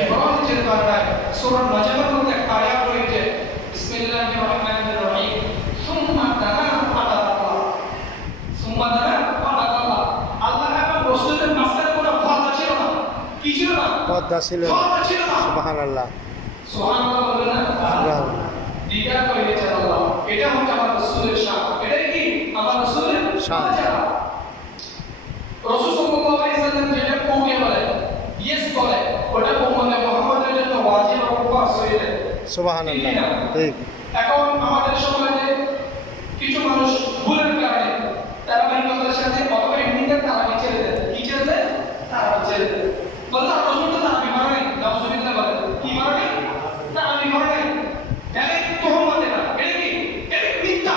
ইমরান যে বান্দায় সূরা নাজমের মধ্যে একটা আয়াত রয়েছে বিসমিল্লাহির রহমানির রহিম সুম্মা দানা ফাতাল্লাহ সুম্মা দানা ফাতাল্লাহ আল্লাহ এবং রাসূলের মাঝখানে কোনো পর্দা ছিল না কি ছিল না পর্দা ছিল না সুবহানাল্লাহ সুবহানাল্লাহ বলেন না সুবহানাল্লাহ দিদা করেছেন আল্লাহ এটা হচ্ছে আমার রাসূলের শান এটাই কি আমার রাসূলের শান রাসূল সাল্লাল্লাহু আলাইহি ওয়াসাল্লাম যেটা কওকে বলে ইয়েস বলে ওটা উম্মতে মুহাম্মাদের জন্য ওয়াজিব ও ফরজ হয়ে যায় সুবহানাল্লাহ ঠিক এখন আমাদের সমাজে কিছু মানুষ ভুলের কারণে তারা বাইকালের সাথে অথবা এমনিতে তারা ছেড়ে দেয় কি ছেড়ে দেয় তারা ছেড়ে দেয় বলে রাসূল তো তারা বিমার নাই নাউজুবিল্লাহ বলে কি মার নাই তারা বিমার নাই এটা তোহমতে না এটা কি এটা মিথ্যা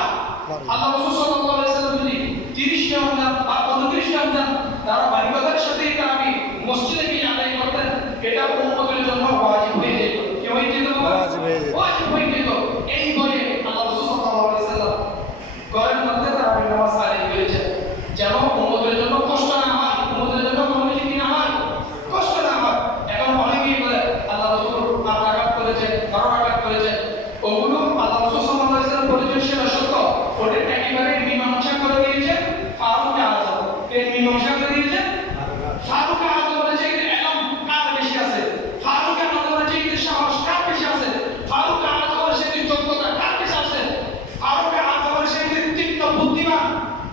আল্লাহ রাসূল সাল্লাল্লাহু আলাইহি ওয়াসাল্লাম যদি 30 টা রমজান বা 29 টা রমজান তারা বাইকালের সাথে তারাবি মসজিদে গিয়ে আদায় করতেন এটা উম্মতের জন্য ওয়াজিব হয়ে যেত কি হয়ে যেত ওয়াজিব হয়ে যেত এই বলে আল্লাহ রাসূল সাল্লাল্লাহু আলাইহি ওয়াসাল্লাম ঘরের মধ্যে তারাবি নামাজ আদায় করেছেন যেন উম্মতের জন্য কষ্ট না হয় উম্মতের জন্য কোনো কিছু না হয় কষ্ট না হয় এখন অনেকেই বলে আল্লাহ রাসূল 8 রাকাত করেছেন 12 রাকাত করেছেন ওগুলো আল্লাহ রাসূল সাল্লাল্লাহু আলাইহি ওয়াসাল্লাম বলেছেন সেটা সত্য ওটা একেবারে মীমাংসা করে দিয়েছেন ফারুক আযম এর মীমাংসা করে দিয়েছেন ফারুক আযম বলেছে যে ইলম কার বেশি আছে ফারুক আযম বলেছে যে সাহস কার বেশি আছে ফারুক আযম বলেছে যে যোগ্যতা কার বেশি আছে ফারুক আযম বলেছে যে তীক্ষ্ণ বুদ্ধিমান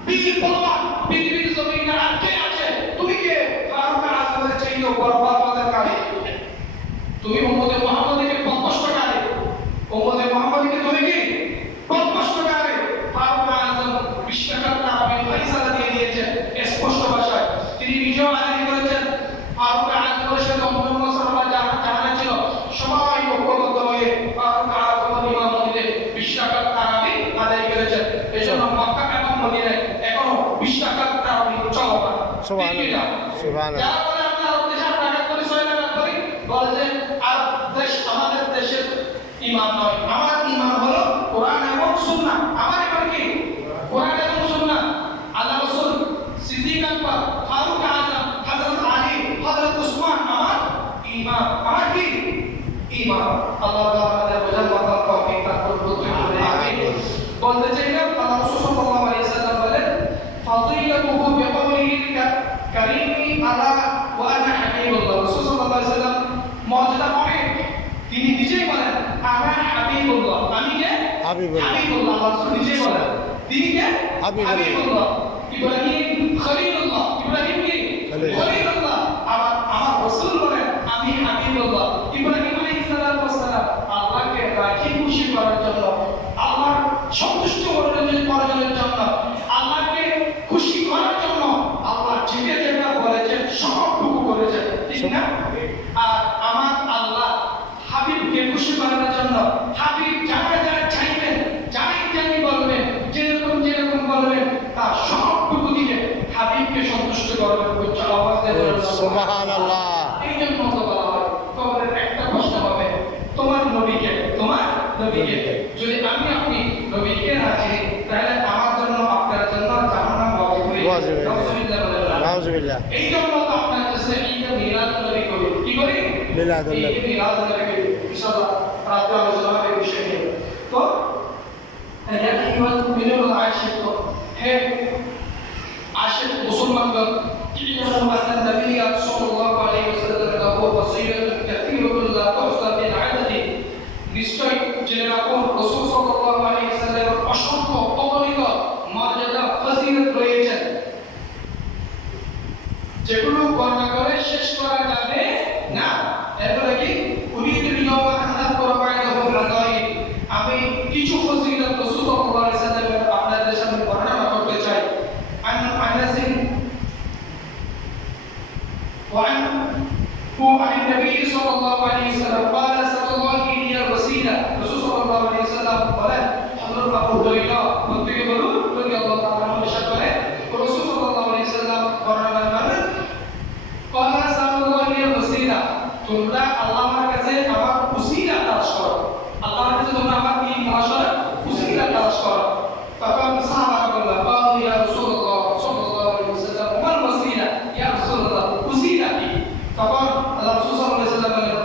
বীর বলবান পৃথিবীর জমিনে আর কে আছে তুমি কে ফারুক আযম বলেছে যে বরবাদকারী তুমি উম্মতে মুহাম্মাদকে বদমাশকারী উম্মতে মুহাম্মাদকে তুমি কি বদমাশকারী ফারুক আযম বিশ্বকাপ তারাবি ফয়সালা দিয়ে দিয়েছেন স্পষ্ট ভাষায় তিনি নিজেও আদায় করেছেন ফারুক আযমের সাথে অন্যান্য সাহাবা যারা ছিল সবাই ঐক্যবদ্ধ হয়ে ফারুক আযমের ইমামতিতে বিশ্বকাপ তারাবি আদায় করেছেন এজন্য মক্কা এবং মদিনায় এখনো বিশ্বকাপ তারাবি চলমান সুবহানাল্লাহ সুবহানাল্লাহ যারা বলে আমরা দেশে রাকাত করি 6 রাকাত করি বলে যে আর দেশ আমাদের দেশের ঈমান নয় আমার ঈমান হলো কোরআন এবং সুন্নাহ আমার ঈমান কি কোরআন এবং সুন্নাহ আল্লাহ রাসূল সিদ্দিক আকবর ফারুক আযম হযরত আলী হযরত উসমান আমার ঈমান আমার কি ঈমান আল্লাহ তাআলা আমাদের বোঝার মতো তৌফিক দান করুন আমিন বলতে চাইলাম আল্লাহ রাসূল সাল্লাল্লাহু আলাইহি ওয়াসাল্লাম বলেন ফাযিলাতুহু বিকাউলিহি কারীমি আলা ওয়া আনা হাবিবুল্লাহ রাসূল সাল্লাল্লাহু আলাইহি ওয়াসাল্লাম মর্যাদা অনেক তিনি নিজেই বলেন আনা হাবিবুল্লাহ আমি কে হাবিবুল্লাহ আল্লাহ রাসূল নিজেই বলেন তিনি কে হাবিবুল্লাহ ইব্রাহিম খলিলুল্লাহ ইব্রাহিম কি খলিলুল্লাহ আমার রাসূল বলেন আমি হাবিবুল্লাহ ইব্রাহিম আলাইহিস সালাম আল্লাহকে রাজি খুশি করার জন্য আল্লাহর সন্তুষ্ট অর্জনের জন্য আল্লাহকে খুশি করার জন্য আল্লাহ যেটা যেটা বলেছেন সবটুকু করেছেন ঠিক না আর আমার আল্লাহ হাবিবকে খুশি করার জন্য হাবিব যারা যারা চাইবেন যাই বলবেন যেরকম বলবেন তার সবটুকু দিয়ে হাবিবকে সন্তুষ্ট করবেন উচ্চ আওয়াজ দিয়ে সুবহানাল্লাহ এই জন্য তো বলা হয় তোমাদের একটা প্রশ্ন হবে তোমার নবীকে যদি আমি আপনি নবীকে না চিনি তাহলে আমার জন্য আপনার জন্য জাহান্নাম ওয়াজিব হয়ে যাবে নাউজুবিল্লাহ এই জন্য তো আপনার কাছে ঈদ মিলাদুন নবী করি কি করি মিলাদুন নবী ইনশাআল্লাহ রাতে আলোচনা হবে এই বিষয় নিয়ে তো يا أيها المؤمنون العاشقون هي عاشق مسلمان اعلموا أن النبي صلى الله عليه وسلم له فضيلة كثيرة لا تحصى بالعدد নিশ্চয় জেনে রাখুন রাসূল সাল্লাল্লাহু আলাইহি ওয়াসাল্লামের অসংখ্য অগণিত মর্যাদা ফজিলত রয়েছে যেগুলো বর্ণনা করে শেষ করা যাবে না এরপরে কি উরিদু ইয়াওমা আন কুরবাইনাহু রাদাইন আমি কিছু ফজিলত রাসূল সাল্লাল্লাহু আলাইহি ওয়াসাল্লামের আপনাদের সামনে বর্ণনা করতে চাই আনাসিন وعن النبي صلى الله عليه وسلم قال صلى الله عليه وسلم رسول صلى الله عليه وسلم قال حضرت ابو هريره رضي الله تعالى عنه شكره رسول صلى الله عليه وسلم বর্ণনা করেন قال صلى الله عليه وسلم তোমরা আল্লাহর কাছে আমার উসিলা তালাশ করো আল্লাহর কাছে তোমরা আমার কি মহাশয় উসিলা তালাশ করো তখন সাহাবারা বলল قالوا يا رسول الله صلى الله عليه وسلم ما الوسيله يا رسول الله উসিলা কি তখন আল্লাহ রাসূল সাল্লাল্লাহু আলাইহি ওয়াসাল্লাম বলেন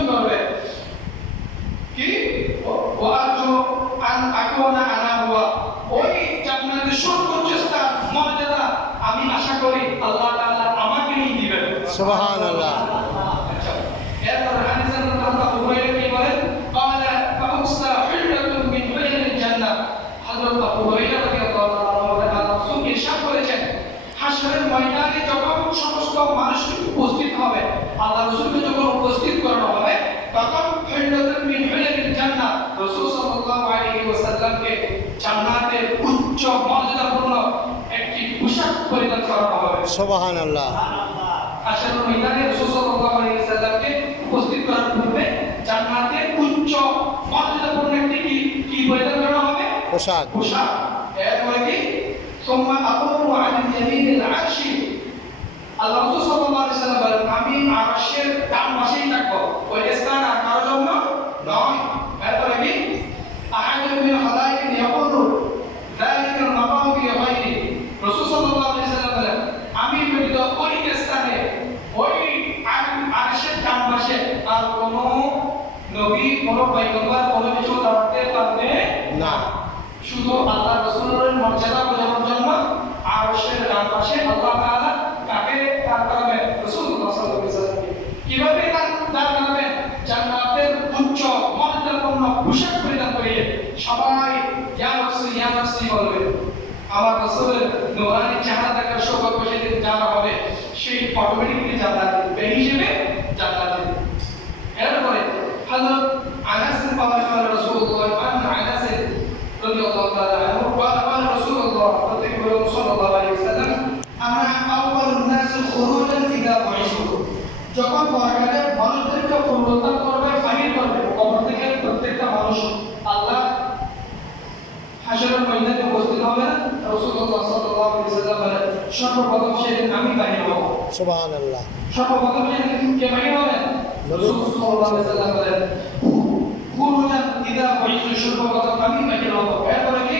অর্জন করবে কি ওয়াজু আন আকুনা আনা হুয়া ওই জান্নাতের সর্বোচ্চ স্থান মর্যাদা আমি আশা করি আল্লাহ তাআলা আমাকেই দিবেন সুবহানাল্লাহ। আচ্ছা এরপর হাদিসে আল্লাহ হুরায়রা কি বলেন ক্বালা ফাউসা হিল্লাতুন মিন হুলাইল জান্নাহ হযরত আবু হুরায়রা রাদিয়াল্লাহু তাআলা রাসূল ইরশাদ করেছেন হাশরের ময়দানে যখন সমস্ত মানুষ উপস্থিত হবে আল্লাহ রাসূলকে যখন উপস্থিত করানো হবে তখন হিল্লাতুন মিন হুলাইল জান্নাহ রাসূল সাল্লাল্লাহু আলাইহি ওয়াসাল্লামকে জান্নাতের উচ্চ মর্যাদাপূর্ণ একটি পোশাক পরিধান করানো হবে সুবহানাল্লাহ। হাশরের ময়দানে রাসূল সাল্লাল্লাহু আলাইহি ওয়াসাল্লামকে উপস্থিত করার পূর্বে জান্নাতের উচ্চ মর্যাদাপূর্ণ একটি কি পরিধান করানো হবে পোশাক। পোশাক এরপরে কি সুম্মা আকুমু আলা ইয়ামিনিল আরশি আল্লাহ রাসূল সাল্লাল্লাহু আলাইহি ওয়াসাল্লাম বলেন আমি আরশের ডান পাশেই থাকবো ওই স্থান আর কারোর জন্য নয় এরপরে কি আহাদুম মিন খালাইক ইয়াকুলু যালিকা মাকাম ফি গায়রি রাসূল সাল্লাল্লাহু আলাইহি ওয়াসাল্লাম বলেন আমি ব্যতীত ওই স্থানে ওই আরশের ডান পাশে আর কোনো নবী কোনো পয়গম্বর কোনো কিছু দাঁড়াতে পারবে না। শুধু আল্লাহ রাসূলের মর্যাদা বোঝানোর জন্য আরশের ডান পাশে আল্লাহ তাআলা কাকে দান করবেন রাসূলুল্লাহ সাল্লাল্লাহু আলাইহি ওয়াসাল্লাম কিভাবে দান করবেন জান্নাতের উচ্চ মর্যাদাপূর্ণ পোশাক পরিধান করিয়ে সবাই ইয়া নাফসি বলবে আমার রাসূলের নূরানি চেহারা দেখার সৌভাগ্য সেদিন যারা হবে সেই অটোমেটিক্যালি জান্নাতে বের হিসেবে জান্নাতে এরপরে হযরত আনাস বিন মালিক রাসূলুল্লাহ আনাস রাদিয়াল্লাহু তাআলা আনহু قال رسول الله صلى الله عليه وسلم انا اول الناس خروجا اذا بعثوا যখন পরকালে মানুষদেরকে পুনরুত্থান করবে বাহির করবে কবর থেকে প্রত্যেকটা মানুষ আল্লাহ হাশরের ময়দানে উপস্থিত হবে না রাসূলুল্লাহ সাল্লাল্লাহু আলাইহি ওয়াসাল্লাম বলেন সর্বপ্রথম সেদিন আমি বাহির হব সুবহানাল্লাহ। সর্বপ্রথম সেদিন কে বাহির হবেন রাসূলুল্লাহ সাল্লাল্লাহু আলাইহি ওয়াসাল্লাম বলেন খুরুজান ইদা বাইসু সর্বপ্রথম আমি বাহির হব এরপরে কি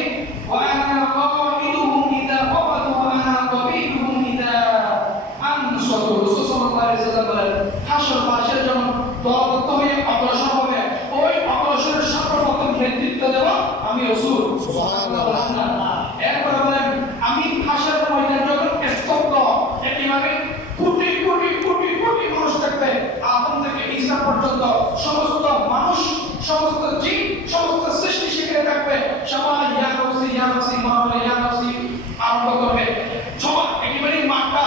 ওয়া আনা কাইদুহুম ইদা কবাদু ওয়া আনা তাবিদুহুম ইদা আনসাতু রাসূল সাল্লাল্লাহু আলাইহি ওয়াসাল্লাম বলেন হাশর মাসের জন্য দলবদ্ধ হয়ে অগ্রসর হবে ওই অগ্রসরের সর্বপ্রথম নেতৃত্ব দেব আমি রাসূল সুবহানাল্লাহ। এরপরে বলেন আমি হাশরের ময়দানে যখন স্তব্ধ একেবারে কোটি কোটি কোটি কোটি মানুষ থাকবে আদম থেকে ঈসা পর্যন্ত সমস্ত মানুষ সমস্ত জীব সমস্ত সৃষ্টি সেখানে থাকবে সবাই ইয়া নাফসি মাওলা ইয়া নাফসি আরম্ভ করবে সবাই একেবারে মাঠটা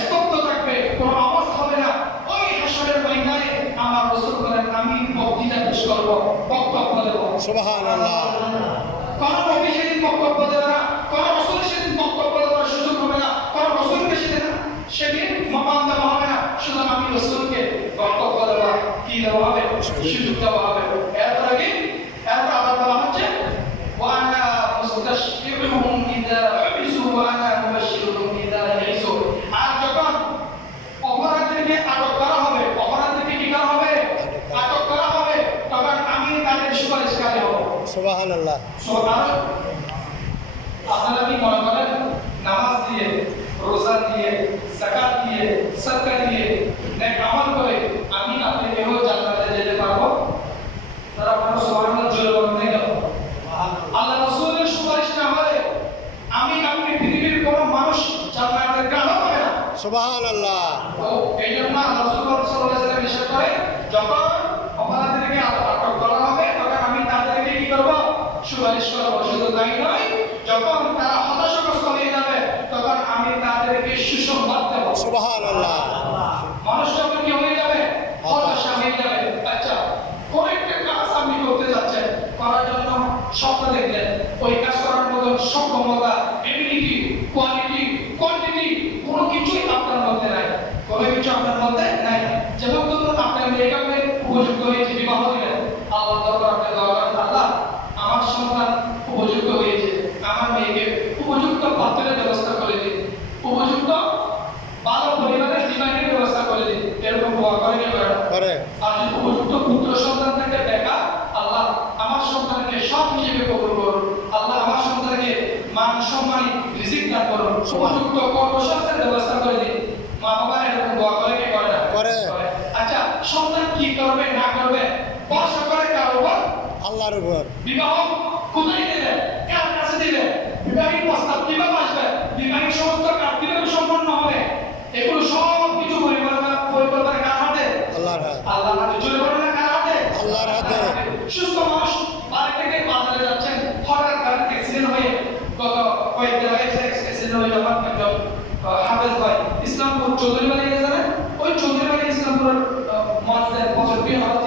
স্তব্ধ থাকবে কোনো আওয়াজ হবে না ওই হাশরের ময়দানে আমার রাসূল বলেন আমি বক্তৃতা পেশ করব বক্তব্য দেব সুবহানাল্লাহ। কোন নবী সেদিন বক্তব্য দেবে না কোন রাসূল সেদিন বক্তব্য দেওয়ার সুযোগ হবে না কোন রাসূলকে সেদিন মাকাম দেওয়া হবে না শুধু আমি রাসূলকে বক্তব্য দেওয়া কি দেওয়া হবে সুযোগ দেওয়া হবে এরপর কি এরপর আবার বলা হচ্ছে ওয়ানা মুস্তাশফিউহুম ইযা হুবিসু ওয়ানা মুবাশশিরুহুম ইযা ইয়াইসু আর যখন অপরাধীকে আটক করা হবে অপরাধীকে কি করা হবে আটক করা হবে তখন আমি তাদের সুপারিশকারী হব সুবহানাল্লাহ। সুবহানাল্লাহ। আপনারা কি মনে করেন নামাজ দিয়ে রোজা দিয়ে যাকাত দিয়ে সদকা দিয়ে নেক আমল করে আমি আপনি কেউ জান্নাতে যেতে পারবো তারা আপনারা সুবহানাল্লাহ জোরে বলতে গেল আল্লাহ রাসূলের সুপারিশ না হলে আমি আপনি পৃথিবীর কোনো মানুষ জান্নাতে গেল হবে না সুবহানাল্লাহ। তো এই জন্য আল্লাহ রাসূল সাল্লাল্লাহু আলাইহি ওয়াসাল্লাম ইরশাদ করে যখন অপরাধীদেরকে আটক করা হবে তখন আমি তাদেরকে কি করব সুপারিশ করব শুধু তাই নয় যখন তারা হতাশাগ্রস্ত হয়ে যাবে তখন আমি তাদেরকে সুসংবাদ দেব সুবহানাল্লাহ। মানুষ যখন কি হয়ে যাবে হতাশা হয়ে যাবে আচ্ছা কোন একটা কাজ আপনি করতে যাচ্ছেন করার জন্য স্বপ্ন দেখলেন ওই কাজ করার মতো সক্ষমতা এবিলিটি কোয়ালিটি কোয়ান্টিটি কোনো কিছুই আপনার মধ্যে নাই কোনো কিছু আপনার মধ্যে নাই যেমন ধরুন আপনার মেয়েকে উপযুক্ত হয়েছে বিবাহ দিলেন আল্লাহ দরবার আপনি দোয়া করেন আল্লাহ আমার সন্তান উপযুক্ত হয়েছে আমার মেয়েকে উপযুক্ত পাত্রের ব্যবস্থা করে দিন উপযুক্ত ভালো পরিবারের জীবনের ব্যবস্থা করে দিন এরকম দোয়া করেন করে আর যদি উপযুক্ত পুত্র সন্তান থেকে দেখা আল্লাহ আমার সন্তানকে সৎ হিসেবে কবুল করুন আল্লাহ আমার সন্তানকে মান সম্মানী রিজিক দান করুন উপযুক্ত কর্মসংস্থানের ব্যবস্থা করে দিন মা বাবা এরকম দোয়া করে কি করে না করে। আচ্ছা সন্তান কি করবে না ভরসা করে কার উপর? আল্লাহর উপর। বিবাহ কোথায় দেবে? কার কাছে দিবে? বিবাহের প্রস্তাব কিভাবে আসবে? বিবাহের সমস্ত কাজ কিভাবে সম্পন্ন হবে? এগুলো সব কিছু পরিকল্পনা কার হাতে? আল্লাহর হাতে। আল্লাহর হাতে। জোরে বলেন না কার হাতে? আল্লাহর হাতে। সুস্থ মানুষ বাড়ি থেকে বাজারে যাচ্ছেন, হঠাৎ গাড়ি অ্যাক্সিডেন্ট হয়ে গত কয়েকদিন আগে অ্যাক্সিডেন্ট হয়ে যাওয়ার একজন হাফেজ ভাই ইসলামপুর চৌধুরী বাড়ি গেছে না? ওই চৌধুরী বাড়ি ইসলামপুরের মাঝে বছর 2000